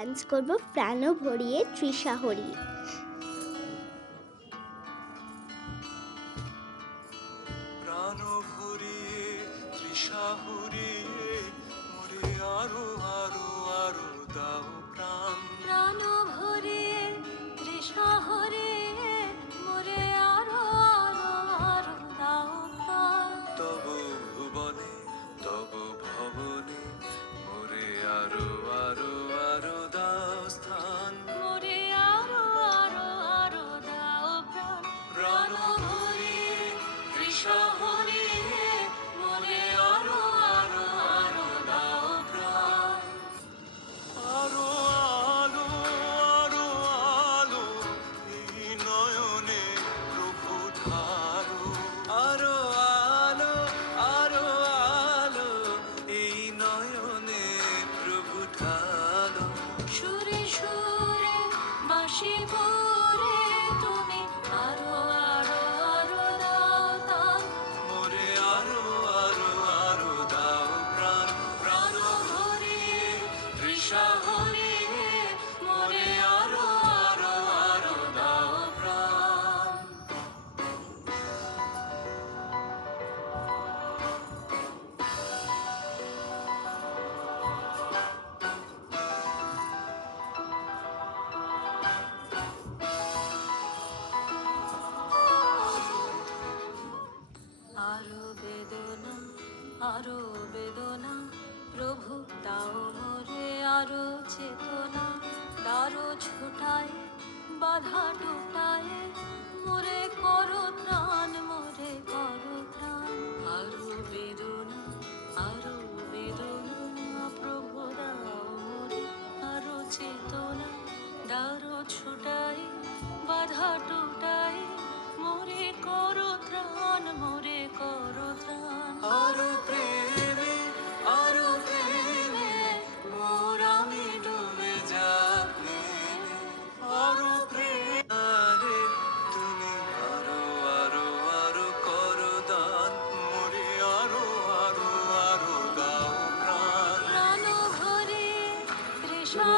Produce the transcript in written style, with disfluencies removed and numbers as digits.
Dance করব প্রাণ ভরিয়ে তৃষা হরিয়ে। প্রাণ ভরিয়ে তৃষা হরিয়ে মোরে আরো আরো আরো দাও প্রাণ। প্রাণ ভরিয়ে তৃষা হরিয়ে মোরে আরো আরো আরো দাও প্রাণ। তব ভুবনে তব ভবনে মোরে আরো আরো আরো দাও স্থান। মোরে আরো আরো আরো দাও প্রাণ। প্রাণ ভরিয়ে তৃষা হরিয়ে মোরে আরো আরো আরো দাও প্রাণ। আরো আলো আরো আলো এই নয়নে প্রভু ঢালো। আরো আলো আরো আলো এই নয়নে প্রভু ঢালো। সুরে সুরে বাঁশি ভরে তুমি আরো আরো আরো দাও দান। মোরে আরো আরো আরো দাও প্রাণ। প্রাণ ভরিয়ে তৃষা হরিয়ে মোরে আরো আরো আরো দাও প্রাণ। আরো বেদনা আরো বেদনা প্রভু দাও মোরে আরো চেতনা। দারো ছুটায় বাধা টুটায় মোরে করো ত্রাণ মোরে করো ত্রাণ। আরো বেদনা প্রভু দাও মোরে আরো চেতনা। দারো ছুটায় বাধা টুটায় মোরে করো ত্রাণ মোরে করো ত্রাণ। আরো প্রেমে মোর আমি ডুবে যাবে। আরো প্রেমে তুমি আরো আরো আরো করো দান। মোরে আরো আরো আরো দাও প্রাণ। প্রাণ ভরে তৃষা